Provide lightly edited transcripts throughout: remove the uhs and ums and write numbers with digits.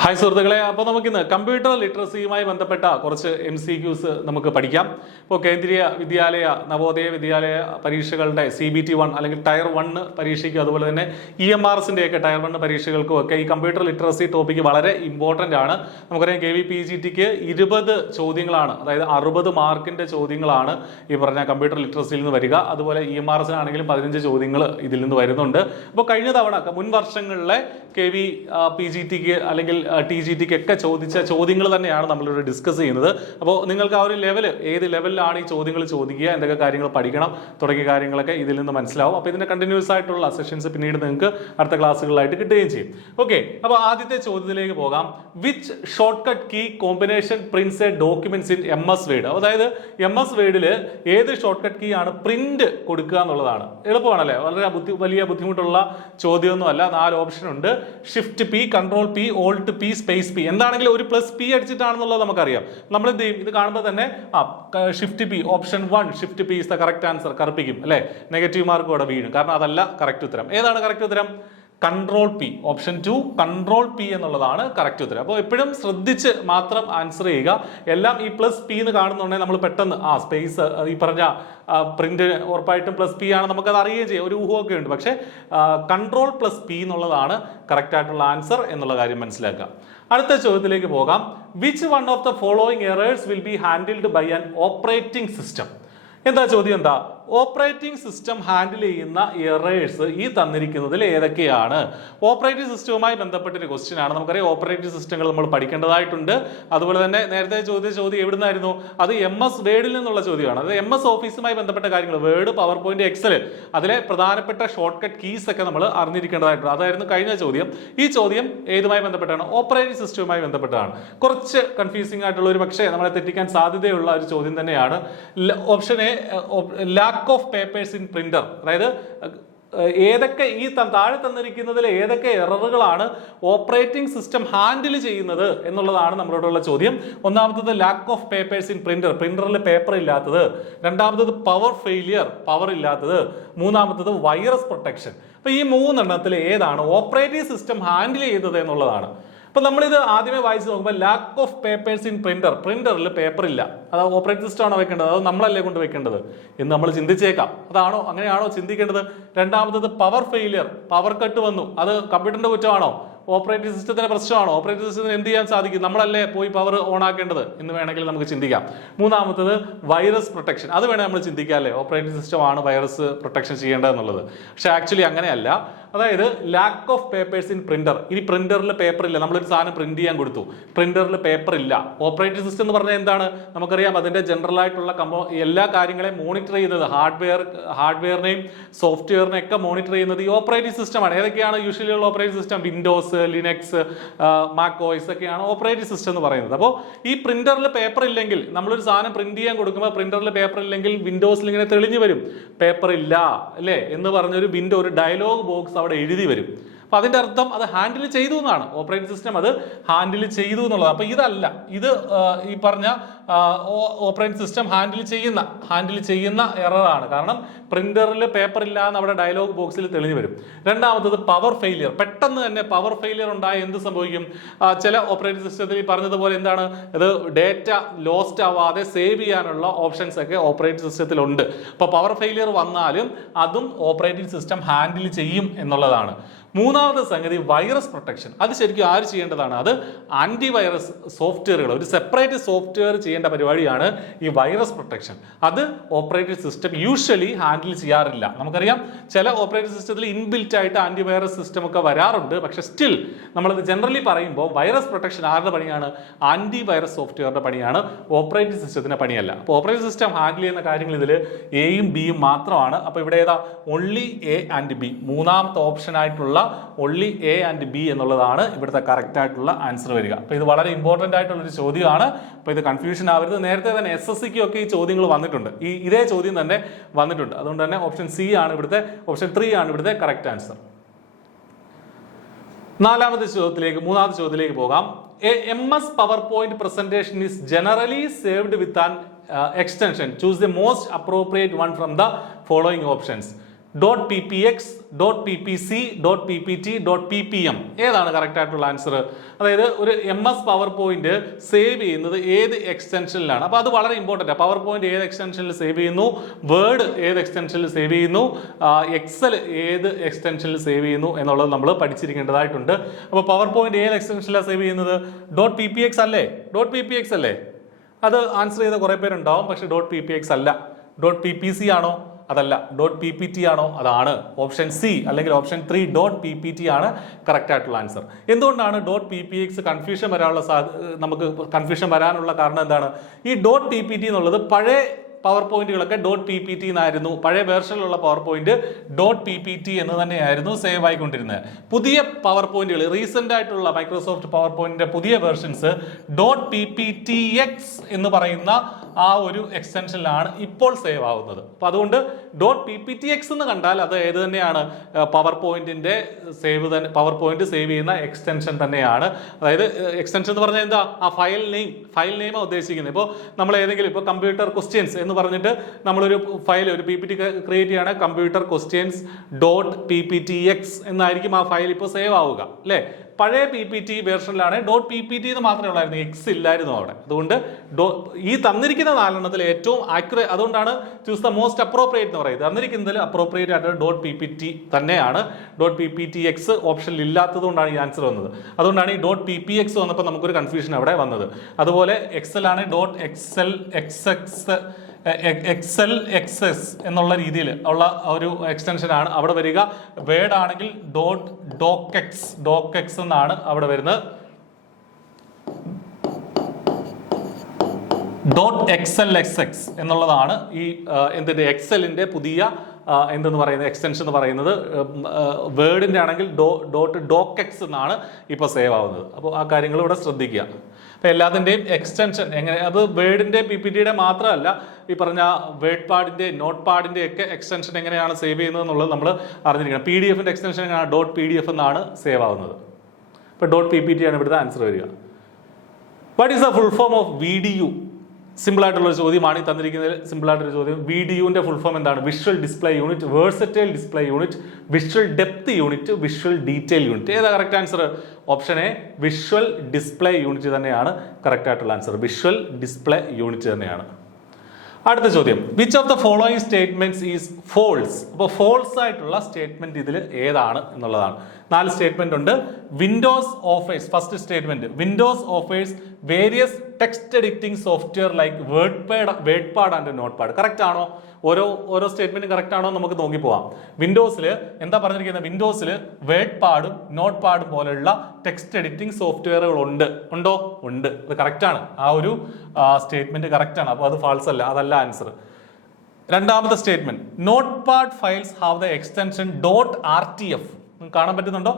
Hi സുഹൃത്തുക്കളെ, അപ്പോൾ നമുക്കിന്ന് കമ്പ്യൂട്ടർ ലിറ്ററസിയുമായി ബന്ധപ്പെട്ട കുറച്ച് MCQs നമുക്ക് പഠിക്കാം. ഇപ്പോൾ കേന്ദ്രീയ വിദ്യാലയ, നവോദയ വിദ്യാലയ പരീക്ഷകളുടെ CBT-1 അല്ലെങ്കിൽ ടയർ 1 പരീക്ഷയ്ക്കും അതുപോലെ തന്നെ EMRSന്റെ ഒക്കെ ടയർ 1 പരീക്ഷകൾക്കും ഒക്കെ ഈ കമ്പ്യൂട്ടർ ലിറ്ററസി ടോപ്പിക്ക് വളരെ ഇമ്പോർട്ടൻ്റ് ആണ്. നമുക്കറിയാം KVPGTക്ക് 20 ചോദ്യങ്ങളാണ്, അതായത് 60 മാർക്കിൻ്റെ ചോദ്യങ്ങളാണ് ഈ പറഞ്ഞ കമ്പ്യൂട്ടർ ലിറ്ററസിയിൽ നിന്ന് വരിക. അതുപോലെ EMRSനാണെങ്കിലും 15 ചോദ്യങ്ങൾ ഇതിൽ നിന്ന് വരുന്നുണ്ട്. അപ്പോൾ കഴിഞ്ഞ തവണ മുൻ വർഷങ്ങളിലെ KVPGTക്ക് അല്ലെങ്കിൽ TGTക്ക് ഒക്കെ ചോദിച്ച ചോദ്യങ്ങൾ തന്നെയാണ് നമ്മളിവിടെ ഡിസ്കസ് ചെയ്യുന്നത്. അപ്പോൾ നിങ്ങൾക്ക് ആ ഒരു ലെവൽ, ഏത് ലെവലിലാണ് ഈ ചോദ്യങ്ങൾ ചോദിക്കുക, എന്തൊക്കെ കാര്യങ്ങൾ പഠിക്കണം തുടങ്ങിയ കാര്യങ്ങളൊക്കെ ഇതിൽ നിന്ന് മനസ്സിലാവും. അപ്പോൾ ഇതിൻ്റെ കണ്ടിന്യൂസ് ആയിട്ടുള്ള സെഷൻസ് പിന്നീട് നിങ്ങൾക്ക് അടുത്ത ക്ലാസ്സുകളിലായിട്ട് കിട്ടുകയും ചെയ്യും. ഓക്കെ, അപ്പോൾ ആദ്യത്തെ ചോദ്യത്തിലേക്ക് പോകാം. Which shortcut key combination prints a documents in MS Word? അതായത് MS Wordൽ ഏത് ഷോർട്ട് കട്ട് കീ ആണ് പ്രിന്റ് കൊടുക്കുക എന്നുള്ളതാണ്. എളുപ്പമാണല്ലേ, വളരെ വലിയ ബുദ്ധിമുട്ടുള്ള ചോദ്യമൊന്നും അല്ല. 4 ഓപ്ഷൻ ഉണ്ട്. Shift P, Control P, Alt P, Space P. എന്താണെങ്കിലും ഒരു +P അടിച്ചിട്ടാണെന്നുള്ളത് നമുക്കറിയാം. നമ്മൾ എന്ത് ചെയ്യും, ഇത് കാണുമ്പോൾ തന്നെ Shift P, option 1 Shift P is the correct answer. കറുപ്പിക്കും അല്ലേ, നെഗറ്റീവ് മാർക്ക് ഇവിടെ വീഴും, കാരണം അതല്ല കറക്റ്റ് ഉത്തരം. ഏതാണ് കറക്റ്റ് ഉത്തരം? Control P, option 2 control P എന്നുള്ളതാണ് കറക്റ്റ് ഉത്തരം. അപ്പോൾ എപ്പോഴും ശ്രദ്ധിച്ച് മാത്രം ആൻസർ ചെയ്യുക. എല്ലാം ഈ +P എന്ന് കാണുന്നുണ്ടെങ്കിൽ നമ്മൾ പെട്ടെന്ന് സ്പേസ് ഈ പറഞ്ഞ പ്രിന്റ് ഉറപ്പായിട്ടും +P ആണ്, നമുക്കത് അറിയുകയും ചെയ്യും, ഒരു ഊഹമൊക്കെ ഉണ്ട്. പക്ഷേ കൺട്രോൾ +P എന്നുള്ളതാണ് കറക്റ്റ് ആയിട്ടുള്ള ആൻസർ എന്നുള്ള കാര്യം മനസ്സിലാക്കുക. അടുത്ത ചോദ്യത്തിലേക്ക് പോകാം. Which one of the following errors will be handled by an operating system? എന്താ ചോദ്യം? എന്താ ഓപ്പറേറ്റിംഗ് സിസ്റ്റം ഹാൻഡിൽ ചെയ്യുന്ന എറേഴ്സ് ഈ തന്നിരിക്കുന്നതിൽ ഏതൊക്കെയാണ്? ഓപ്പറേറ്റിംഗ് സിസ്റ്റവുമായി ബന്ധപ്പെട്ടൊരു ക്വസ്റ്റ്യൻ ആണ്. നമുക്കറിയാം ഓപ്പറേറ്റിംഗ് സിസ്റ്റങ്ങൾ നമ്മൾ പഠിക്കേണ്ടതായിട്ടുണ്ട്. അതുപോലെ തന്നെ നേരത്തെ ചോദ്യം എവിടുന്നായിരുന്നു? അത് MS Wordൽ നിന്നുള്ള ചോദ്യമാണ്. അത് MS ഓഫീസുമായി ബന്ധപ്പെട്ട കാര്യങ്ങൾ, വേർഡ്, പവർ പോയിന്റ്, എക്സൽ, അതിലെ പ്രധാനപ്പെട്ട ഷോർട്ട് കട്ട് കീസ് ഒക്കെ നമ്മൾ അറിഞ്ഞിരിക്കേണ്ടതായിട്ടുണ്ട്. അതായിരുന്നു കഴിഞ്ഞ ചോദ്യം. ഈ ചോദ്യം ഏതുമായി ബന്ധപ്പെട്ടാണ്? ഓപ്പറേറ്റിംഗ് സിസ്റ്റവുമായി ബന്ധപ്പെട്ടാണ്. കുറച്ച് കൺഫ്യൂസിംഗ് ആയിട്ടുള്ള ഒരു പക്ഷേ നമ്മളെ തെറ്റിക്കാൻ സാധ്യതയുള്ള ഒരു ചോദ്യം തന്നെയാണ്. Option A, lakh of papers in printer. അതായത് ഏതൊക്കെ ഈ താഴെ തന്നിരിക്കുന്നതിൽ ഏതൊക്കെ എററുകളാണ് ഓപ്പറേറ്റിംഗ് സിസ്റ്റം ഹാൻഡിൽ ചെയ്യുന്നത് എന്നുള്ളതാണ് നമ്മളോടുള്ള ചോദ്യം. ഒന്നാമത്തത് lack of papers in printer, പ്രിന്ററിൽ പേപ്പർ ഇല്ലാത്തത്. രണ്ടാമത്തത് പവർ ഫെയിലിയർ, പവർ ഇല്ലാത്തത്. മൂന്നാമത്തത് വൈറസ് പ്രൊട്ടക്ഷൻ. അപ്പൊ ഈ 3 എണ്ണത്തിൽ ഏതാണ് ഓപ്പറേറ്റിംഗ് സിസ്റ്റം ഹാൻഡിൽ ചെയ്യുന്നത് എന്നുള്ളതാണ്. അപ്പൊ നമ്മളിത് ആദ്യമേ വായിച്ച് നോക്കുമ്പോൾ lack of papers in printer, പ്രിന്ററിൽ പേപ്പർ ഇല്ല, അത് ഓപ്പറേറ്റിംഗ് സിസ്റ്റം ആണോ വെക്കേണ്ടത്, അത് നമ്മളല്ലേ കൊണ്ട് വെക്കേണ്ടത് എന്ന് നമ്മൾ ചിന്തിച്ചേക്കാം. അതാണോ, അങ്ങനെയാണോ ചിന്തിക്കേണ്ടത്? രണ്ടാമത്തത് പവർ ഫെയിലിയർ, പവർ കട്ട് വന്നു, അത് കമ്പ്യൂട്ടറിന്റെ കുറ്റമാണോ, ഓപ്പറേറ്റിംഗ് സിസ്റ്റത്തിന്റെ പ്രശ്നമാണോ? ഓപ്പറേറ്റിംഗ് സിസ്റ്റത്തിന് എന്ത് ചെയ്യാൻ സാധിക്കും, നമ്മളല്ലേ പോയി പവർ ഓൺ ആക്കേണ്ടത് എന്ന് വേണമെങ്കിൽ നമുക്ക് ചിന്തിക്കാം. മൂന്നാമത്തത് വൈറസ് പ്രൊട്ടക്ഷൻ, അത് വേണേൽ നമ്മൾ ചിന്തിക്കാം അല്ലേ, ഓപ്പറേറ്റിംഗ് സിസ്റ്റം ആണ് വൈറസ് പ്രൊട്ടക്ഷൻ ചെയ്യേണ്ടത് എന്നുള്ളത്. പക്ഷെ ആക്ച്വലി അങ്ങനെയല്ല. അതായത് lakh of papers in printer, ഇനി പ്രിന്ററിൽ പേപ്പർ ഇല്ല, നമ്മളൊരു സാധനം പ്രിന്റ് ചെയ്യാൻ കൊടുത്തു, പ്രിന്ററിൽ പേപ്പർ ഇല്ല. ഓപ്പറേറ്റിംഗ് സിസ്റ്റം എന്ന് പറഞ്ഞാൽ എന്താണ്? നമുക്കറിയാം അതിന്റെ ജനറൽ ആയിട്ടുള്ള എല്ലാ കാര്യങ്ങളെയും മോണിറ്റർ ചെയ്യുന്നത്, ഹാർഡ്വെയറിനെയും സോഫ്റ്റ്വെയറിനെയും ഒക്കെ മോണിറ്റർ ചെയ്യുന്നത് ഈ ഓപ്പറേറ്റിംഗ് സിസ്റ്റമാണ്. ഏതൊക്കെയാണ് യൂഷ്വലി ഉള്ള operating system? Windows, Linux, Mac OS ഒക്കെയാണ് ഓപ്പറേറ്റിംഗ് സിസ്റ്റം എന്ന് പറയുന്നത്. അപ്പോൾ ഈ പ്രിന്ററിൽ പേപ്പർ ഇല്ലെങ്കിൽ, നമ്മളൊരു സാധനം പ്രിന്റ് ചെയ്യാൻ കൊടുക്കുമ്പോൾ പ്രിന്ററിൽ പേപ്പർ ഇല്ലെങ്കിൽ വിൻഡോസിൽ ഇങ്ങനെ തെളിഞ്ഞു വരും, പേപ്പർ ഇല്ല അല്ലേ എന്ന് പറഞ്ഞൊരു വിൻഡോ, ഒരു ഡയലോഗ് ബോക്സ് അവിടെ എഴുതി വരും. അപ്പൊ അതിന്റെ അർത്ഥം അത് ഹാൻഡിൽ ചെയ്തു എന്നാണ്, ഓപ്പറേറ്റിംഗ് സിസ്റ്റം അത് ഹാൻഡിൽ ചെയ്തു എന്നുള്ളത്. അപ്പൊ ഇതല്ല, ഇത് ഈ പറഞ്ഞ ഓപ്പറേറ്റിംഗ് സിസ്റ്റം ഹാൻഡിൽ ചെയ്യുന്ന എററാണ്. കാരണം പ്രിന്ററിൽ പേപ്പർ ഇല്ല എന്ന് അവിടെ ഡയലോഗ് ബോക്സിൽ തെളിഞ്ഞു വരും. രണ്ടാമത്തത് പവർ ഫെയിലിയർ, പെട്ടെന്ന് തന്നെ പവർ ഫെയിലിയർ ഉണ്ടായ എന്ത് സംഭവിക്കും? ചില ഓപ്പറേറ്റിംഗ് സിസ്റ്റത്തിൽ പറഞ്ഞതുപോലെ എന്താണ്, ഇത് ഡേറ്റ ലോസ്റ്റ് ആവാതെ സേവ് ചെയ്യാനുള്ള ഓപ്ഷൻസ് ഒക്കെ ഓപ്പറേറ്റിംഗ് സിസ്റ്റത്തിലുണ്ട്. അപ്പോൾ പവർ ഫെയിലിയർ വന്നാലും അതും ഓപ്പറേറ്റിംഗ് സിസ്റ്റം ഹാൻഡിൽ ചെയ്യും എന്നുള്ളതാണ്. മൂന്നാമത്തെ സംഗതി വൈറസ് പ്രൊട്ടക്ഷൻ. അത് ശരിക്കും ആര് ചെയ്യേണ്ടതാണ്? അത് ആന്റിവൈറസ് സോഫ്റ്റ്വെയറുകൾ, ഒരു സെപ്പറേറ്റ് സോഫ്റ്റ്വെയർ ചെയ്യേണ്ട പരിപാടിയാണ് ഈ വൈറസ് പ്രൊട്ടക്ഷൻ. അത് ഓപ്പറേറ്റിംഗ് സിസ്റ്റം യൂഷ്വലി ഹാൻഡിൽ ചെയ്യാറില്ല. നമുക്കറിയാം ചില ഓപ്പറേറ്റിംഗ് സിസ്റ്റത്തിൽ ഇൻബിൽറ്റ് ആയിട്ട് ആന്റിവൈറസ് സിസ്റ്റം ഒക്കെ വരാറുണ്ട്. പക്ഷെ സ്റ്റിൽ നമ്മളത് ജനറലി പറയുമ്പോൾ വൈറസ് പ്രൊട്ടക്ഷൻ ആരുടെ പണിയാണ്? ആന്റിവൈറസ് സോഫ്റ്റ്വെയറിന്റെ പണിയാണ്, ഓപ്പറേറ്റിംഗ് സിസ്റ്റത്തിന്റെ പണിയല്ല. അപ്പോൾ ഓപ്പറേറ്റിംഗ് സിസ്റ്റം ഹാൻഡിൽ ചെയ്യുന്ന കാര്യങ്ങൾ ഇതിൽ എയും ബിയും മാത്രമാണ്. അപ്പോൾ ഇവിടെ ഏതാ? ഓൺലി A and B, മൂന്നാമത്തെ ഓപ്ഷൻ ആയിട്ടുള്ള only A and B എന്നുള്ളതാണ് ഇവിടുത്തെ കറക്റ്റ് ആയിട്ടുള്ള ആൻസർ വരിക. അപ്പോൾ ഇത് വളരെ ഇമ്പോർട്ടൻ്റ് ആയിട്ടുള്ള ഒരു ചോദ്യമാണ്. അപ്പോൾ ഇത് കൺഫ്യൂഷൻ ആവരുത്. നേരത്തെ തന്നെ SSCക്കും ഒക്കെ ഈ ചോദ്യങ്ങൾ വന്നിട്ടുണ്ട്, ഇതേ ചോദ്യം തന്നെ വന്നിട്ടുണ്ട്. അതുകൊണ്ട് തന്നെ ഓപ്ഷൻ 3 ആണ് ഇവിടുത്തെ ഇവിടുത്തെ കറക്റ്റ് ആൻസർ. മൂന്നാമത്തെ ചോദ്യത്തിലേക്ക് പോകാം. A MS PowerPoint presentation is generally saved with an extension. Choose the most appropriate one from the following options. .ppx, .ppc, .ppt, .ppm ഏതാണ് കറക്റ്റ് ആയിട്ടുള്ള ആൻസർ? അതായത് ഒരു MS പവർ പോയിന്റ് സേവ് ചെയ്യുന്നത് ഏത് എക്സ്റ്റൻഷനിലാണ്? അപ്പോൾ അത് വളരെ ഇമ്പോർട്ടൻ്റ് ആണ്. പവർ പോയിന്റ് ഏത് എക്സ്റ്റൻഷനിൽ സേവ് ചെയ്യുന്നു, വേർഡ് ഏത് എക്സ്റ്റൻഷനിൽ സേവ് ചെയ്യുന്നു, എക്സൽ ഏത് എക്സ്റ്റൻഷനിൽ സേവ് ചെയ്യുന്നു എന്നുള്ളത് നമ്മൾ പഠിച്ചിരിക്കേണ്ടതായിട്ടുണ്ട്. അപ്പോൾ പവർ പോയിന്റ് ഏത് എക്സ്റ്റൻഷനിലാണ് സേവ് ചെയ്യുന്നത്? .ppx അല്ലേ? .ppx അല്ലേ? അത് ആൻസർ ചെയ്ത കുറേ പേരുണ്ടാവും. പക്ഷേ .ppx അല്ല. .ppc ആണോ? അതല്ല. .ppt ആണോ? അതാണ്. ഓപ്ഷൻ സി അല്ലെങ്കിൽ ഓപ്ഷൻ 3 .ppt ആണ് കറക്റ്റ് ആയിട്ടുള്ള ആൻസർ. എന്തുകൊണ്ടാണ് .ppx കൺഫ്യൂഷൻ നമുക്ക് കൺഫ്യൂഷൻ വരാനുള്ള കാരണം എന്താണ്? ഈ .ppt എന്നുള്ളത് പഴയ പവർ പോയിന്റുകളൊക്കെ .ppt എന്നായിരുന്നു. പഴയ വേർഷനിലുള്ള പവർ പോയിന്റ് .ppt എന്ന് തന്നെയായിരുന്നു സേവ് ആയിക്കൊണ്ടിരുന്നത്. പുതിയ പവർ പോയിന്റുകൾ റീസെന്റ് ആയിട്ടുള്ള മൈക്രോസോഫ്റ്റ് പവർ പോയിന്റിന്റെ പുതിയ വേർഷൻസ് .pptx എന്ന് പറയുന്ന ആ ഒരു എക്സ്റ്റൻഷനിലാണ് ഇപ്പോൾ സേവ് ആവുന്നത്. അപ്പോൾ അതുകൊണ്ട് .pptx എന്ന് കണ്ടാൽ അത് ഏത് തന്നെയാണ്? പവർ പോയിന്റിന്റെ പവർ പോയിന്റ് സേവ് ചെയ്യുന്ന എക്സ്റ്റൻഷൻ തന്നെയാണ്. അതായത് എക്സ്റ്റൻഷൻ എന്ന് പറഞ്ഞാൽ എന്താ? ആ ഫയൽ നെയിമാണ് ഉദ്ദേശിക്കുന്നത്. ഇപ്പോൾ നമ്മൾ ഏതെങ്കിലും ഇപ്പോൾ കമ്പ്യൂട്ടർ ക്വസ്റ്റ്യൻസ് എന്ന് പറഞ്ഞിട്ട് നമ്മളൊരു ഫയൽ ഒരു PPT ക്രിയേറ്റ് ചെയ്യുകയാണെങ്കിൽ കമ്പ്യൂട്ടർ ക്വസ്റ്റ്യൻസ് .pptx എന്നായിരിക്കും ആ ഫയൽ ഇപ്പോൾ സേവ് ആവുക അല്ലേ? പഴയ PPT വേർഷനിലാണ് .ppt എന്ന് മാത്രമേ ഉള്ളായിരുന്നു, എക്സ് ഇല്ലായിരുന്നു അവിടെ. അതുകൊണ്ട് ഈ തന്നിരിക്കുന്ന 4 എണ്ണത്തിൽ ഏറ്റവും ആക്യുറേറ്റ്, അതുകൊണ്ടാണ് ചൂസ് ദ മോസ്റ്റ് അപ്രോപ്രിയേറ്റ് എന്ന് പറയുന്നത്. തന്നിരിക്കുന്നതിൽ അപ്രോപ്രിയേറ്റ് ആയിട്ട് .ppt തന്നെയാണ്. .pptx ഓപ്ഷനിൽ ഇല്ലാത്തത് കൊണ്ടാണ് ഈ ആൻസർ വന്നത്. അതുകൊണ്ടാണ് ഈ .ppx വന്നപ്പോൾ നമുക്കൊരു കൺഫ്യൂഷൻ അവിടെ വന്നത്. അതുപോലെ എക്സൽ ആണ് .xlxs എന്നുള്ള രീതിയിൽ ഉള്ള ഒരു എക്സ്റ്റൻഷൻ ആണ് അവിടെ വരിക. വേർഡ് ആണെങ്കിൽ .docx എന്നാണ് അവിടെ വരുന്നത്. .xlxx എന്നുള്ളതാണ് ഈ എന്തിന്റെ എക്സലിന്റെ പുതിയ എന്തെന്ന് പറയുന്നത് എക്സ്റ്റൻഷൻ എന്ന് പറയുന്നത്. വേർഡിന്റെ ആണെങ്കിൽ .docx എന്നാണ് ഇപ്പോൾ സേവ് ആവുന്നത്. അപ്പോൾ ആ കാര്യങ്ങൾ ഇവിടെ ശ്രദ്ധിക്കുക. അപ്പോൾ എല്ലാത്തിൻ്റെയും എക്സ്റ്റൻഷൻ എങ്ങനെ, അത് വേർഡിന്റെ PPTയുടെ മാത്രമല്ല, ഈ പറഞ്ഞ വേർഡ് പാഡിന്റെ നോട്ട് പാഡിന്റെ ഒക്കെ എക്സ്റ്റൻഷൻ എങ്ങനെയാണ് സേവ് ചെയ്യുന്നത് എന്നുള്ളത് നമ്മൾ അറിഞ്ഞിരിക്കണം. PDF എക്സ്റ്റൻഷൻ എങ്ങനെയാണ്? .pdf എന്നാണ് സേവ് ആവുന്നത്. ഇപ്പോൾ .ppt ആണ് ഇവിടുത്തെ ആൻസർ വരിക. What is the full form of VDU? Simple ആയിട്ടുള്ള ഒരു ചോദ്യമാണ് ഈ തന്നിരിക്കുന്നതിൽ. സിമ്പിൾ ആയിട്ടൊരു ചോദ്യം. VDUവിന്റെ ഫുൾ ഫോം എന്താണ്? Visual display unit, versatile display unit, visual depth unit, visual detail unit. ഏതാ correct answer? Option A visual display unit തന്നെയാണ് കറക്റ്റ് ആയിട്ടുള്ള ആൻസർ. വിഷ്വൽ ഡിസ്പ്ലേ യൂണിറ്റ് തന്നെയാണ്. അടുത്ത ചോദ്യം, which of the following statements is false? അപ്പോൾ false ആയിട്ടുള്ള statement ഇതിൽ ഏതാണ് എന്നുള്ളതാണ്. 4 സ്റ്റേറ്റ്മെന്റ് ഉണ്ട്. Windows offers, first statement, Windows offers various text editing software like WordPad and Notepad. Correct ആണോ? ഓരോ സ്റ്റേറ്റ്മെന്റും കറക്റ്റ് ആണോ നമുക്ക് നോക്കി പോവാം. വിൻഡോസിൽ എന്താ പറഞ്ഞിരിക്കുന്നത്? വിൻഡോസിൽ വേർഡ് പാഡും നോട്ട് പാഡും പോലെയുള്ള ടെക്സ്റ്റ് എഡിറ്റിംഗ് സോഫ്റ്റ്വെയറുകൾ ഉണ്ടോ? ഉണ്ട്. അത് കറക്റ്റ് ആണ്. ആ ഒരു സ്റ്റേറ്റ്മെന്റ് കറക്റ്റ് ആണ്. അപ്പോൾ അത് ഫാൾസ് അല്ല, അതല്ല ആൻസർ. രണ്ടാമത്തെ statement, note pad files have the extension .rtf. കാണാൻ പറ്റുന്നുണ്ടോ?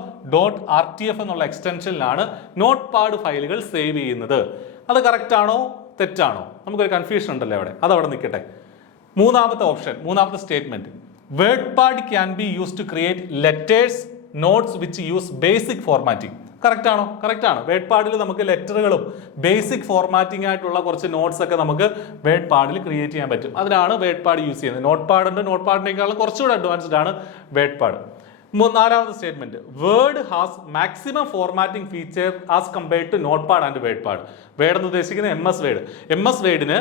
.rtf എന്നുള്ള എക്സ്റ്റൻഷനിലാണ് നോട്ട് പാഡ് ഫയലുകൾ സേവ് ചെയ്യുന്നത്. അത് കറക്റ്റ് ആണോ തെറ്റാണോ? നമുക്കൊരു കൺഫ്യൂഷൻ ഉണ്ടല്ലോ അവിടെ, അതവിടെ നിൽക്കട്ടെ. മൂന്നാമത്തെ statement, WordPad can be use to create letters notes which use basic formatting. Correct ആണോ? കറക്റ്റ് ആണ്. വേർഡ് പാഡിൽ നമുക്ക് ലെറ്ററുകളും ബേസിക് ഫോർമാറ്റിംഗ് ആയിട്ടുള്ള കുറച്ച് നോട്ട്സ് ഒക്കെ നമുക്ക് വേർഡ് പാഡിൽ ക്രിയേറ്റ് ചെയ്യാൻ പറ്റും. അതിനാണ് വേർഡ് പാഡ് യൂസ് ചെയ്യുന്നത്. നോട്ട് പാഡിനേക്കാളും കുറച്ചുകൂടെ അഡ്വാൻസ്ഡ് ആണ് വേർഡ് പാഡ്. നാലാമത്തെ statement, Word has maximum formatting feature as compared to Notepad and WordPad. Word എന്ന് ഉദ്ദേശിക്കുന്നത് MS വേർഡിന്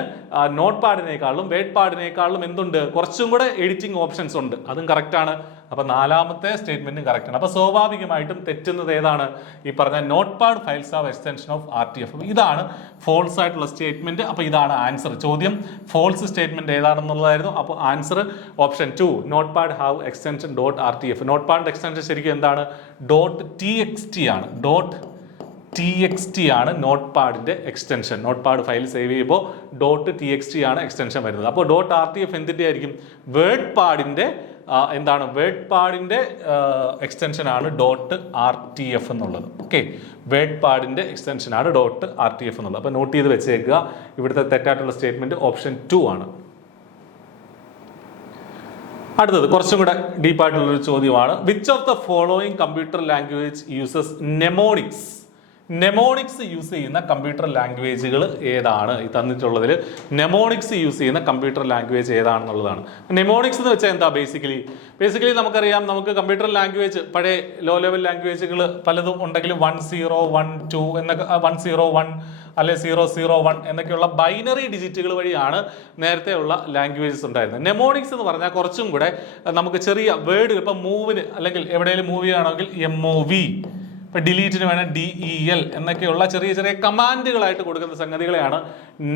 നോട്ട് പാഡിനേക്കാളും വേർഡ് പാഡിനേക്കാളും എന്തുണ്ട്? കുറച്ചും കൂടെ എഡിറ്റിംഗ് ഓപ്ഷൻസ് ഉണ്ട്. അതും കറക്റ്റ് ആണ്. അപ്പൊ നാലാമത്തെ സ്റ്റേറ്റ്മെന്റും കറക്റ്റ് ആണ്. അപ്പൊ സ്വാഭാവികമായിട്ടും തെറ്റുന്നത് ഏതാണ്? ഈ പറഞ്ഞ notepad files have extension of RTF. ഇതാണ് ഫോൾസ് ആയിട്ടുള്ള സ്റ്റേറ്റ്മെന്റ്. അപ്പൊ ഇതാണ് ആൻസർ. ചോദ്യം ഫോൾസ് സ്റ്റേറ്റ്മെന്റ് ഏതാണെന്നുള്ളതായിരുന്നു. അപ്പോൾ answer option 2, notepad have extension .rtf. നോട്ട് പാഡിന്റെ എക്സ്റ്റൻഷൻ ശരിക്കും എന്താണ്? .txt ആണ്. .txt ആണ് നോട്ട് പാഡിന്റെ extension. Notepad file save ചെയ്യുമ്പോൾ .txt ആണ് എക്സ്റ്റൻഷൻ വരുന്നത്. അപ്പോൾ .rtf എന്തിന്റെ ആയിരിക്കും? വേർഡ് പാഡിന്റെ വേർഡ് പാഡിന്റെ എക്സ്റ്റൻഷൻ ആണ് .rtf എന്നുള്ളത്. ഓക്കെ, വേർഡ് പാഡിന്റെ എക്സ്റ്റൻഷൻ ആണ് .rtf എന്നുള്ളത്. അപ്പോൾ നോട്ട് ചെയ്ത് വെച്ചേക്കുക. ഇവിടുത്തെ തെറ്റായിട്ടുള്ള സ്റ്റേറ്റ്മെന്റ് ഓപ്ഷൻ 2 ആണ്. അടുത്തത് കുറച്ചും കൂടെ ഡീപ്പായിട്ടുള്ളൊരു ചോദ്യമാണ്. Which of the following computer language uses mnemonics? Mnemonics use ചെയ്യുന്ന കമ്പ്യൂട്ടർ ലാംഗ്വേജുകൾ ഏതാണ്? ഈ തന്നിട്ടുള്ളതിൽ നെമോണിക്സ് യൂസ് ചെയ്യുന്ന കമ്പ്യൂട്ടർ ലാംഗ്വേജ് ഏതാണെന്നുള്ളതാണ്. നെമോണിക്സ് എന്ന് വെച്ചാൽ എന്താ? ബേസിക്കലി നമുക്കറിയാം, നമുക്ക് കമ്പ്യൂട്ടർ ലാംഗ്വേജ് പഴയ ലോ ലെവൽ ലാംഗ്വേജുകൾ പലതും ഉണ്ടെങ്കിലും 1012 എന്നൊക്കെ 101 അല്ലെ 001 എന്നൊക്കെയുള്ള ബൈനറി ഡിജിറ്റുകൾ വഴിയാണ് നേരത്തെ ഉള്ള ലാംഗ്വേജസ് ഉണ്ടായിരുന്നത്. നെമോണിക്സ് എന്ന് പറഞ്ഞാൽ കുറച്ചും കൂടെ നമുക്ക് ചെറിയ വേർഡ്, ഇപ്പം മൂവിന് അല്ലെങ്കിൽ എവിടെയെങ്കിലും മൂവ് ചെയ്യുകയാണെങ്കിൽ MOV, ഇപ്പം ഡിലീറ്റിന് വേണം DEL എന്നൊക്കെയുള്ള ചെറിയ ചെറിയ കമാൻഡുകളായിട്ട് കൊടുക്കുന്ന സംഗതികളെയാണ്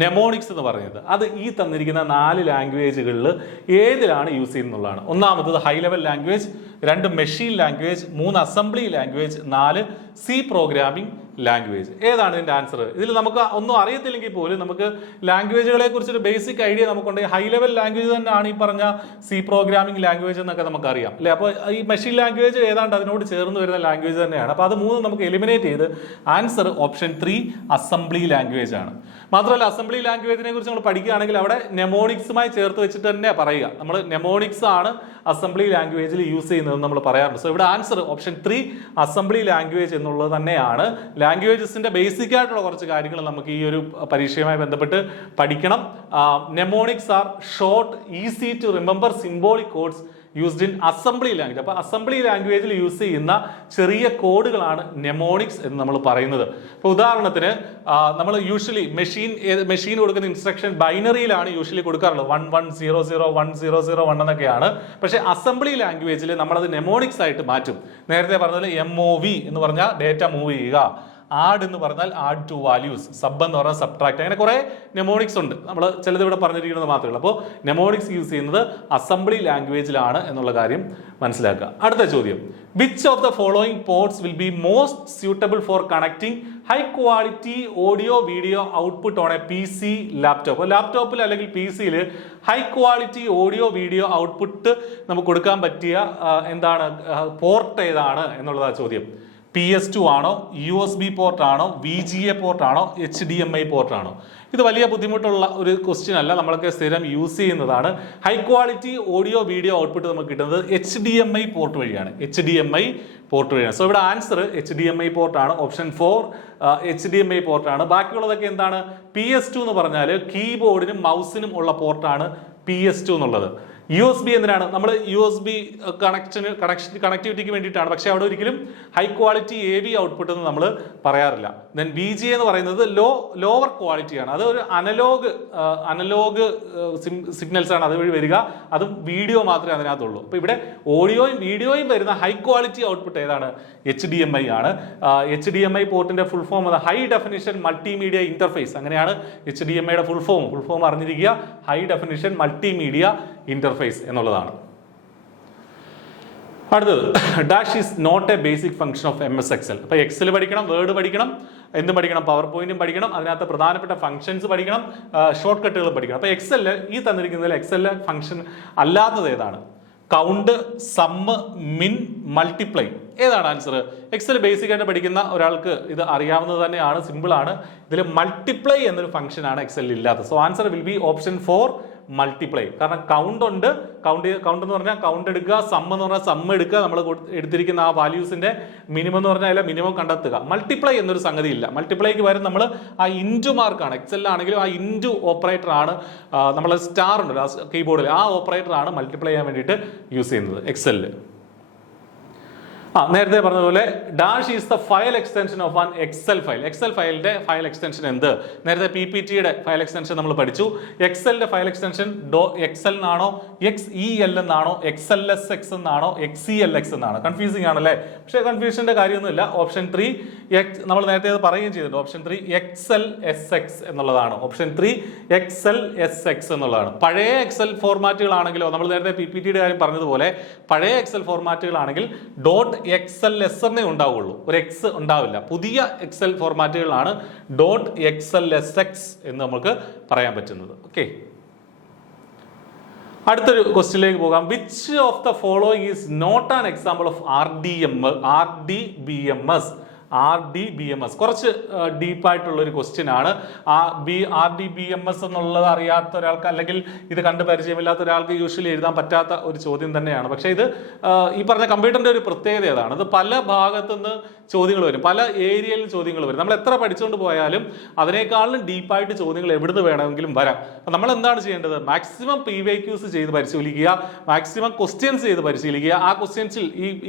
നെമോണിക്സ് എന്ന് പറയുന്നത്. അത് ഈ തന്നിരിക്കുന്ന 4 ലാംഗ്വേജുകളിൽ ഏതിലാണ് യൂസ് ചെയ്യുന്നതാണ്. ഒന്നാമത്തത് high level language, 2 machine language, 3 assembly language, 4 C programming language. ഏതാണ് ഇതിന്റെ ആൻസർ? ഇതിൽ നമുക്ക് ഒന്നും അറിയത്തില്ലെങ്കിൽ പോലും നമുക്ക് ലാംഗ്വേജുകളെ കുറിച്ചൊരു ബേസിക് ഐഡിയ നമുക്കുണ്ട്. ഹൈ ലെവൽ ലാംഗ്വേജ് തന്നെയാണ് ഈ പറഞ്ഞ C പ്രോഗ്രാമിംഗ് ലാംഗ്വേജ് എന്നൊക്കെ നമുക്കറിയാം അല്ലേ. അപ്പോൾ ഈ മെഷീൻ ലാംഗ്വേജ് ഏതാണ്ട് അതിനോട് ചേർന്ന് വരുന്ന ലാംഗ്വേജ് തന്നെയാണ്. അപ്പോൾ അത് 3 നമുക്ക് എലിമിനേറ്റ് ചെയ്ത് ആൻസർ ഓപ്ഷൻ 3 അസംബ്ലി ലാംഗ്വേജ് ആണ്. മാത്രമല്ല അസംബ്ലി ലാംഗ്വേജിനെ കുറിച്ച് നമ്മൾ പഠിക്കുകയാണെങ്കിൽ അവിടെ നെമോണിക്സുമായി ചേർത്ത് വെച്ചിട്ട് തന്നെ പറയുക. നമ്മൾ നെമോണിക്സ് ആണ് അസംബ്ലി ലാംഗ്വേജിൽ യൂസ് ചെയ്യുന്നതെന്ന് നമ്മൾ പറയാറുണ്ട്. സോ ഇവിടെ ആൻസർ ഓപ്ഷൻ 3 അസംബ്ലി ലാംഗ്വേജ് എന്നുള്ളത് തന്നെയാണ്. ലാംഗ്വേജസിന്റെ ബേസിക് ആയിട്ടുള്ള കുറച്ച് കാര്യങ്ങൾ നമുക്ക് ഈ ഒരു പരീക്ഷയുമായി ബന്ധപ്പെട്ട് പഠിക്കണം. Mnemonics are short, easy to remember symbolic codes used in assembly language. അപ്പോൾ അസംബ്ലി ലാംഗ്വേജിൽ യൂസ് ചെയ്യുന്ന ചെറിയ കോഡുകളാണ് നെമോണിക്സ് എന്ന് നമ്മൾ പറയുന്നത്. ഇപ്പോൾ ഉദാഹരണത്തിന് നമ്മൾ യൂഷ്വലി മെഷീൻ കൊടുക്കുന്ന ഇൻസ്ട്രക്ഷൻ ബൈനറിയിലാണ് യൂഷ്വലി കൊടുക്കാറുള്ളത്. 11001001 എന്നൊക്കെയാണ്. പക്ഷേ അസംബ്ലി ലാംഗ്വേജിൽ നമ്മളത് നെമോണിക്സ് ആയിട്ട് മാറ്റും. നേരത്തെ പറഞ്ഞത് MOV എന്ന് പറഞ്ഞാൽ ഡേറ്റ മൂവ് ചെയ്യുക, ആഡ് എന്ന് പറഞ്ഞാൽ ആഡ് ടു വാല്യൂസ്, സബ് എന്ന് പറഞ്ഞാൽ സബ്ട്രാക്ട്, അങ്ങനെ കുറെ നെമോണിക്സ് ഉണ്ട്. നമ്മൾ ചിലത് ഇവിടെ പറഞ്ഞിരിക്കുന്നത് മാത്രമേ ഉള്ളൂ. അപ്പോൾ നെമോണിക്സ് യൂസ് ചെയ്യുന്നത് അസംബ്ലി ലാംഗ്വേജിലാണ് എന്നുള്ള കാര്യം മനസ്സിലാക്കുക. അടുത്ത ചോദ്യം, which of the following ports will be most suitable for connecting high quality audio video output on a PC laptop? ലാപ്ടോപ്പിൽ അല്ലെങ്കിൽ PC-യിൽ high quality audio video output നമുക്ക് കൊടുക്കാൻ പറ്റിയ എന്താണ് പോർട്ട് ഏതാണ് എന്നുള്ളതാണ് ചോദ്യം. PS2 ആണോ, USB പോർട്ട് ആണോ, VGA പോർട്ട് ആണോ, HDMI പോർട്ട് ആണോ? ഇത് വലിയ ബുദ്ധിമുട്ടുള്ള ഒരു ക്വസ്റ്റ്യൻ അല്ല, നമ്മളൊക്കെ സ്ഥിരം യൂസ് ചെയ്യുന്നതാണ്. High quality audio video output നമുക്ക് കിട്ടുന്നത് HDMI പോർട്ട് വഴിയാണ്. HDMI പോർട്ട് വഴിയാണ്. സോ ഇവിടെ ആൻസർ HDMI പോർട്ടാണ്. ഓപ്ഷൻ 4 HDMI പോർട്ടാണ്. ബാക്കിയുള്ളതൊക്കെ എന്താണ്? PS2 എന്ന് പറഞ്ഞാൽ കീബോർഡിനും മൗസിനും ഉള്ള പോർട്ടാണ് PS2 എന്നുള്ളത്. USB എന്തിനാണ്? നമ്മൾ USB കണക്ടിവിറ്റിക്ക് വേണ്ടിയിട്ടാണ്. പക്ഷെ അവിടെ ഒരിക്കലും ഹൈ ക്വാളിറ്റി AV ഔട്ട്പുട്ട് എന്ന് നമ്മൾ പറയാറില്ല. ദെൻ VGA എന്ന് പറയുന്നത് ലോവർ ക്വാളിറ്റിയാണ്. അത് ഒരു അനലോഗ് സിഗ്നൽസ് ആണ് അതുവഴി വരിക. അതും വീഡിയോ മാത്രമേ അതിനകത്തുള്ളൂ. അപ്പോൾ ഇവിടെ ഓഡിയോയും വീഡിയോയും വരുന്ന ഹൈ ക്വാളിറ്റി ഔട്ട്പുട്ട് ഏതാണ്? HDMI ആണ്. HDMI പോർട്ടിന്റെ ഫുൾ ഫോം അത് ഹൈ ഡെഫിനിഷൻ മൾട്ടിമീഡിയ ഇന്റർഫേസ്. അങ്ങനെയാണ് HDMIയുടെ ഫുൾ ഫോം അറിഞ്ഞിരിക്കുക. ഹൈ ഡെഫിനിഷൻ മൾട്ടിമീഡിയ ഇന്റർഫേസ് എന്നുള്ളതാണ്. അടുത്തത്, dash is not a basic function of MS Excel. അപ്പോൾ എക്സൽ പഠിക്കണം, വേർഡ് പഠിക്കണം, എന്തും പഠിക്കണം, പവർ പോയിന്റും പഠിക്കണം, അതിനകത്ത് പ്രധാനപ്പെട്ട ഫംഗ്ഷൻസ് പഠിക്കണം, ഷോർട്ട് കട്ടുകൾ പഠിക്കണം. അപ്പോൾ എക്സലിൽ ഈ തന്നിരിക്കുന്നതിൽ എക്സലിലെ ഫംഗ്ഷൻ അല്ലാത്തത് ഏതാണ്? കൗണ്ട്, സമ്മ്, മിൻ, മൾട്ടിപ്ലൈ. ഏതാണ് ആൻസർ? എക്സൽ ബേസിക് ആയിട്ട് പഠിക്കുന്ന ഒരാൾക്ക് ഇത് അറിയാവുന്നത് തന്നെയാണ്, സിമ്പിൾ ആണ്. ഇതിൽ മൾട്ടിപ്ലൈ എന്നൊരു ഫംഗ്ഷൻ ആണ് എക്സലിൽ ഇല്ലാത്തത്. So answer will be option 4 multiply. കാരണം കൗണ്ട് ഉണ്ട്, കൗണ്ട് എന്ന് പറഞ്ഞാൽ കൗണ്ട് എടുക്കുക, സം എന്ന് പറഞ്ഞാൽ സം എടുക്കുക, നമ്മൾ എടുത്തിരിക്കുന്ന ആ വാല്യൂസിന്റെ മിനിമം എന്ന് പറഞ്ഞാൽ മിനിമം കണ്ടെത്തുക. മൾട്ടിപ്ലൈ എന്നൊരു സംഗതി ഇല്ല. മൾട്ടിപ്ലൈക്ക് വരെ നമ്മൾ ആ ഇൻറ്റു മാർക്കാണ്. എക്സലിലാണെങ്കിലും ആ ഇൻറ്റു ഓപ്പറേറ്റർ ആണ്, നമ്മൾ സ്റ്റാർ ഉണ്ടല്ലോ കീബോർഡിൽ, ആ ഓപ്പറേറ്റർ ആണ് മൾട്ടിപ്ലൈ ചെയ്യാൻ വേണ്ടിയിട്ട് യൂസ് ചെയ്യുന്നത് എക്സലിൽ. നേരത്തെ പറഞ്ഞതുപോലെ dash is the file extension of an Excel file. Excel ഫയലിന്റെ ഫയൽ എക്സ്റ്റൻഷൻ എന്ത്? നേരത്തെ PPTയുടെ ഫയൽ എക്സ്റ്റൻഷൻ നമ്മൾ പഠിച്ചു. എക്സലിന്റെ ഫയൽ എക്സ്റ്റൻഷൻ XL എന്നാണോ, XEL എന്നാണോ, XLSX എന്നാണോ, XELX എന്നാണോ? കൺഫ്യൂസിംഗ് ആണല്ലേ? പക്ഷേ കൺഫ്യൂഷന്റെ കാര്യമൊന്നുമില്ല. ഓപ്ഷൻ 3 നമ്മൾ നേരത്തെ അത് പറയുകയും ചെയ്തിട്ടുണ്ട്. ഓപ്ഷൻ 3 XLSX എന്നുള്ളതാണ്. ഓപ്ഷൻ 3 XLSX എന്നുള്ളതാണ്. പഴയ എക്സൽ ഫോർമാറ്റുകളാണെങ്കിലോ, നമ്മൾ നേരത്തെ PPTയുടെ കാര്യം പറഞ്ഞതുപോലെ പഴയ എക്സൽ ഫോർമാറ്റുകളാണെങ്കിൽ .XLS എന്നേ ഉണ്ടാവുള്ളൂ, ഒരു എക്സ് ഉണ്ടാവില്ല. പുതിയ എക്സൽ ഫോർമാറ്റുകളാണ് .XLSX എന്ന് നമുക്ക് പറയാൻ പറ്റുന്നത്. ഓക്കെ, അടുത്തൊരു ക്വസ്റ്റ്യനിലേക്ക് പോകാം. Which of the following is not an example of RDBMS? RDBMS. കുറച്ച് ഡീപ്പായിട്ടുള്ള ഒരു ക്വസ്റ്റ്യൻ ആണ്. RDBMS എന്നുള്ളത് അറിയാത്ത ഒരാൾക്ക് അല്ലെങ്കിൽ ഇത് കണ്ട് പരിചയമില്ലാത്ത ഒരാൾക്ക് യൂഷ്വലി എഴുതാൻ പറ്റാത്ത ഒരു ചോദ്യം തന്നെയാണ്. പക്ഷേ ഇത് ഈ പറഞ്ഞ കമ്പ്യൂട്ടറിന്റെ ഒരു പ്രത്യേകത ഏതാണ്, അത് പല ഭാഗത്തുനിന്ന് ചോദ്യങ്ങൾ വരും, പല ഏരിയയിൽ ചോദ്യങ്ങൾ വരും. നമ്മൾ എത്ര പഠിച്ചുകൊണ്ട് പോയാലും അതിനേക്കാളും ഡീപ്പായിട്ട് ചോദ്യങ്ങൾ എവിടുന്ന് വേണമെങ്കിലും വരാം. അപ്പം നമ്മൾ എന്താണ് ചെയ്യേണ്ടത്, മാക്സിമം PYQs ചെയ്ത് പരിശീലിക്കുക, മാക്സിമം ക്വസ്റ്റ്യൻസ് ചെയ്ത് പരിശീലിക്കുക. ആ ക്വസ്റ്റ്യൻസിൽ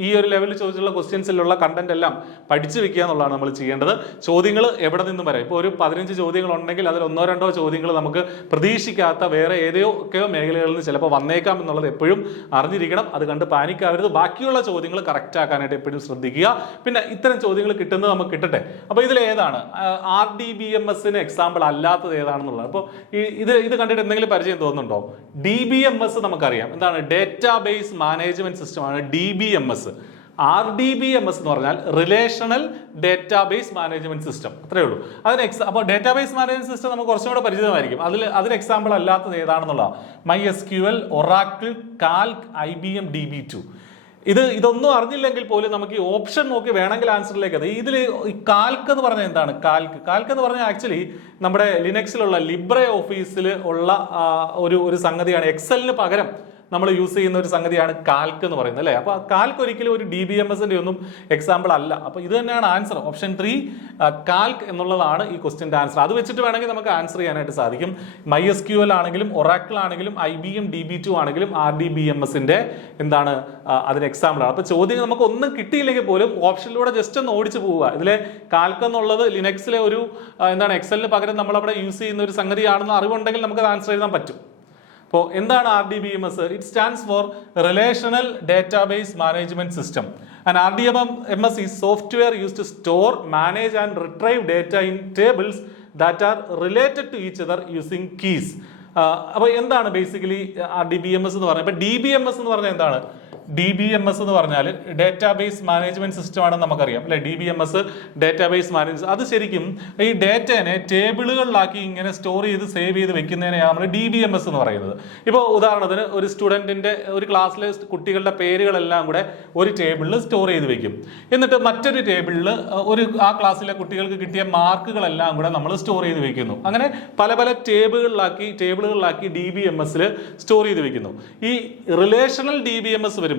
ഈ ഒരു ലെവലിൽ ചോദിച്ചിട്ടുള്ള ക്വസ്റ്റ്യൻസിലുള്ള കണ്ടന്റ് എല്ലാം പഠിച്ചു വെക്കുക എന്നുള്ളതാണ് നമ്മൾ ചെയ്യേണ്ടത്. ചോദ്യങ്ങൾ എവിടെ നിന്നും വരാം. ഇപ്പോൾ ഒരു 15 ചോദ്യങ്ങൾ ഉണ്ടെങ്കിൽ അതിൽ 1-2 ചോദ്യങ്ങൾ നമുക്ക് പ്രതീക്ഷിക്കാത്ത വേറെ ഏതൊക്കെയോ മേഖലകളിൽ നിന്ന് ചിലപ്പോൾ വന്നേക്കാം എന്നുള്ളത് എപ്പോഴും അറിഞ്ഞിരിക്കണം. അത് കണ്ട് പാനിക് ആവരുത്. ബാക്കിയുള്ള ചോദ്യങ്ങൾ കറക്റ്റ് ആക്കാനായിട്ട് എപ്പോഴും ശ്രദ്ധിക്കുക. പിന്നെ ഇത്തരം ചോദ്യങ്ങൾ കിട്ടുന്നത് നമുക്ക് കിട്ടട്ടെ. അപ്പോൾ ഇതിൽ ഏതാണ് RDBMSന് എക്സാമ്പിൾ അല്ലാത്തത് ഏതാണെന്നുള്ളത്. അപ്പോൾ ഇത് കണ്ടിട്ട് എന്തെങ്കിലും പരിചയം തോന്നുന്നുണ്ടോ? DBMS നമുക്കറിയാം എന്താണ്, ഡേറ്റാബേസ് മാനേജ്മെന്റ് സിസ്റ്റമാണ് DBMS. RDBMS എന്ന് പറഞ്ഞാൽ റിലേഷണൽ ഡേറ്റാബേസ് മാനേജ്മെന്റ് സിസ്റ്റം, അത്രയേ ഉള്ളൂ. അപ്പോൾ ഡേറ്റാബേസ് മാനേജ്മെന്റ് സിസ്റ്റം നമുക്ക് കുറച്ചും കൂടെ പരിചിതമായിരിക്കും. അതിന് എക്സാമ്പിൾ അല്ലാത്തത് ഏതാണെന്നുള്ളതാണ് MySQL, Oracle, Calc, IBM DB2. ഇതൊന്നും അറിഞ്ഞില്ലെങ്കിൽ പോലും നമുക്ക് ഈ ഓപ്ഷൻ നോക്കി വേണമെങ്കിൽ ആൻസറിലേക്ക് അത്. ഇതിൽ ഈ കാൽക്ക് എന്ന് പറഞ്ഞാൽ എന്താണ്? കാൽക്ക് എന്ന് പറഞ്ഞാൽ ആക്ച്വലി നമ്മുടെ ലിനക്സിലുള്ള ലിബ്രെ ഓഫീസിൽ ഉള്ള ഒരു സംഗതിയാണ്. എക്സലിന് പകരം നമ്മൾ യൂസ് ചെയ്യുന്ന ഒരു സംഗതിയാണ് കാൽക്ക് എന്ന് പറയുന്നത്, അല്ലേ? അപ്പോൾ കാൽക്ക് ഒരിക്കലും ഒരു DBMSന്റെ ഒന്നും എക്സാമ്പിൾ അല്ല. അപ്പോൾ ഇത് തന്നെയാണ് ആൻസർ. ഓപ്ഷൻ 3 കാൽക്ക് എന്നുള്ളതാണ് ഈ ക്വസ്റ്റ്യൻ്റെ ആൻസർ. അത് വെച്ചിട്ട് വേണമെങ്കിൽ നമുക്ക് ആൻസർ ചെയ്യാനായിട്ട് സാധിക്കും. MySQL ആണെങ്കിലും Oracle ആണെങ്കിലും IBM DB2 ആണെങ്കിലും RDBMSന്റെ എന്താണ് അതിന് എക്സാമ്പിൾ ആണ്. അപ്പോൾ ചോദ്യം നമുക്ക് ഒന്നും കിട്ടിയില്ലെങ്കിൽ പോലും ഓപ്ഷനിലൂടെ ജസ്റ്റ് ഒന്ന് ഓടിച്ചു പോവുക. ഇതിലെ കാൽക്ക് എന്നുള്ളത് ലിനക്സിലെ ഒരു എന്താണ് എക്സലിന് പകരം നമ്മളവിടെ യൂസ് ചെയ്യുന്ന ഒരു സംഗതിയാണെന്ന് അറിവുണ്ടെങ്കിൽ നമുക്ക് ആൻസർ എഴുതാൻ പറ്റും. അപ്പോൾ എന്താണ് RDBMS? It stands for relational database management system. And RDBMS is software used to store, manage and retrieve data in tables that are related to each other using keys. അപ്പോൾ എന്താണ് basically RDBMS എന്ന് പറഞ്ഞാൽ? ഇപ്പോൾ DBMS എന്ന് പറഞ്ഞാൽ എന്താണ്? DBMS എന്ന് പറഞ്ഞാൽ ഡേറ്റാബേസ് മാനേജ്മെന്റ് സിസ്റ്റം ആണെന്ന് നമുക്കറിയാം, അല്ലെ? DBMS database management. അത് ശരിക്കും ഈ ഡേറ്റനെ ടേബിളുകളിലാക്കി ഇങ്ങനെ സ്റ്റോർ ചെയ്ത് സേവ് ചെയ്ത് വെക്കുന്നതിനെയാണ് നമ്മൾ DBMS എന്ന് പറയുന്നത്. ഇപ്പോൾ ഉദാഹരണത്തിന് ഒരു സ്റ്റുഡന്റിന്റെ ഒരു ക്ലാസ്സിലെ കുട്ടികളുടെ പേരുകളെല്ലാം കൂടെ ഒരു ടേബിളിൽ സ്റ്റോർ ചെയ്ത് വെക്കും. എന്നിട്ട് മറ്റൊരു ടേബിളിൽ ആ ക്ലാസ്സിലെ കുട്ടികൾക്ക് കിട്ടിയ മാർക്കുകളെല്ലാം കൂടെ നമ്മൾ സ്റ്റോർ ചെയ്ത് വെക്കുന്നു. അങ്ങനെ പല പല ടേബിളുകളിലാക്കി DBMSൽ സ്റ്റോർ ചെയ്ത് വെക്കുന്നു. ഈ റിലേഷണൽ DBMS വരുമ്പോൾ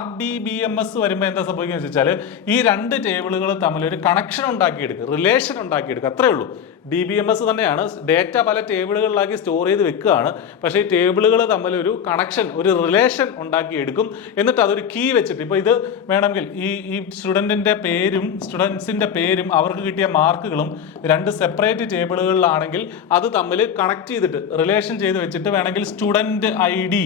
RDBMS വരുമ്പോൾ എന്താ സംഭവിക്കുന്നത് വെച്ചാൽ ഈ രണ്ട് ടേബിളുകൾ തമ്മിൽ ഒരു കണക്ഷൻ ഉണ്ടാക്കിയെടുക്കുക, റിലേഷൻ ഉണ്ടാക്കിയെടുക്കുക, അത്രേ ഉള്ളൂ. DBMS തന്നെയാണ്. ഡേറ്റ പല ടേബിളുകളിലാക്കി സ്റ്റോർ ചെയ്ത് വെക്കുകയാണ്. പക്ഷേ ഈ ടേബിളുകൾ തമ്മിൽ ഒരു കണക്ഷൻ, ഒരു റിലേഷൻ ഉണ്ടാക്കിയെടുക്കും. എന്നിട്ട് അതൊരു കീ വെച്ചിട്ട്, ഇപ്പോൾ ഇത് വേണമെങ്കിൽ ഈ സ്റ്റുഡൻസിന്റെ പേരും അവർക്ക് കിട്ടിയ മാർക്കുകളും രണ്ട് സെപ്പറേറ്റ് ടേബിളുകളിലാണെങ്കിൽ അത് തമ്മിൽ കണക്ട് ചെയ്തിട്ട് റിലേഷൻ ചെയ്ത് വെച്ചിട്ട് വേണമെങ്കിൽ സ്റ്റുഡൻറ് ID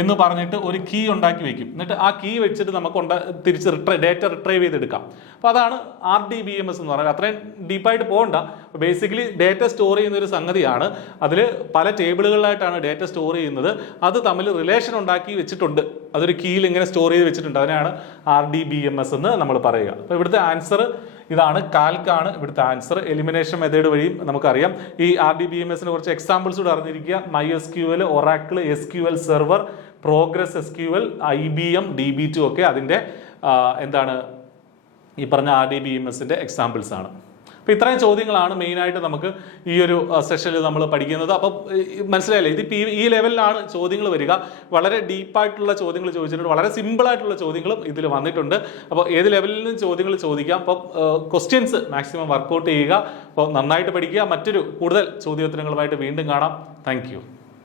എന്ന് പറഞ്ഞിട്ട് ഒരു കീ ഉണ്ടാക്കി വെക്കും. എന്നിട്ട് ആ കീ വെച്ചിട്ട് നമുക്ക് തിരിച്ച് ഡേറ്റ റിട്രൈവ് ചെയ്തെടുക്കാം. അപ്പോൾ അതാണ് RDBMS എന്ന് പറയുന്നത്. അത്രയും ഡീപ്പായിട്ട് പോകണ്ട. ബേസിക്കലി ഡേറ്റ സ്റ്റോർ ചെയ്യുന്ന ഒരു സംഗതിയാണ്. അതിൽ പല ടേബിളുകളിലായിട്ടാണ് ഡേറ്റ സ്റ്റോർ ചെയ്യുന്നത്. അത് തമ്മിൽ റിലേഷൻ ഉണ്ടാക്കി വെച്ചിട്ടുണ്ട്, അതൊരു കീയിൽ ഇങ്ങനെ സ്റ്റോർ ചെയ്ത് വെച്ചിട്ടുണ്ട്. അതിനാണ് RDBMS എന്ന് നമ്മൾ പറയുക. അപ്പോൾ ഇവിടുത്തെ ആൻസർ ഇതാണ്, കാൽക്കാണ് ഇവിടുത്തെ ആൻസർ. എലിമിനേഷൻ മെത്തേഡ് വഴിയും നമുക്കറിയാം. ഈ RDBMSന് കുറച്ച് എക്സാമ്പിൾസ് കൂടെ അറിഞ്ഞിരിക്കുക. MySQL, Oracle, SQL Server, Progress SQL, IBM DB2 ഒക്കെ അതിൻ്റെ എന്താണ് ഈ പറഞ്ഞ RDBMSന്റെ എക്സാമ്പിൾസ് ആണ്. അപ്പോൾ ഇത്രയും ചോദ്യങ്ങളാണ് മെയിനായിട്ട് നമുക്ക് ഈ ഒരു സെഷനിൽ നമ്മൾ പഠിക്കുന്നത്. അപ്പോൾ മനസ്സിലായില്ലേ, ഇത് ഈ ലെവലിലാണ് ചോദ്യങ്ങൾ വരിക. വളരെ ഡീപ്പായിട്ടുള്ള ചോദ്യങ്ങൾ ചോദിച്ചിട്ടുണ്ട്, വളരെ സിമ്പിളായിട്ടുള്ള ചോദ്യങ്ങളും ഇതിൽ വന്നിട്ടുണ്ട്. അപ്പോൾ ഏത് ലെവലിൽ നിന്ന് ചോദ്യങ്ങൾ ചോദിക്കാം. അപ്പോൾ ക്വസ്റ്റ്യൻസ് മാക്സിമം വർക്കൗട്ട് ചെയ്യുക. അപ്പോൾ നന്നായിട്ട് പഠിക്കുക. മറ്റൊരു കൂടുതൽ ചോദ്യോത്തരങ്ങളുമായിട്ട് വീണ്ടും കാണാം. താങ്ക്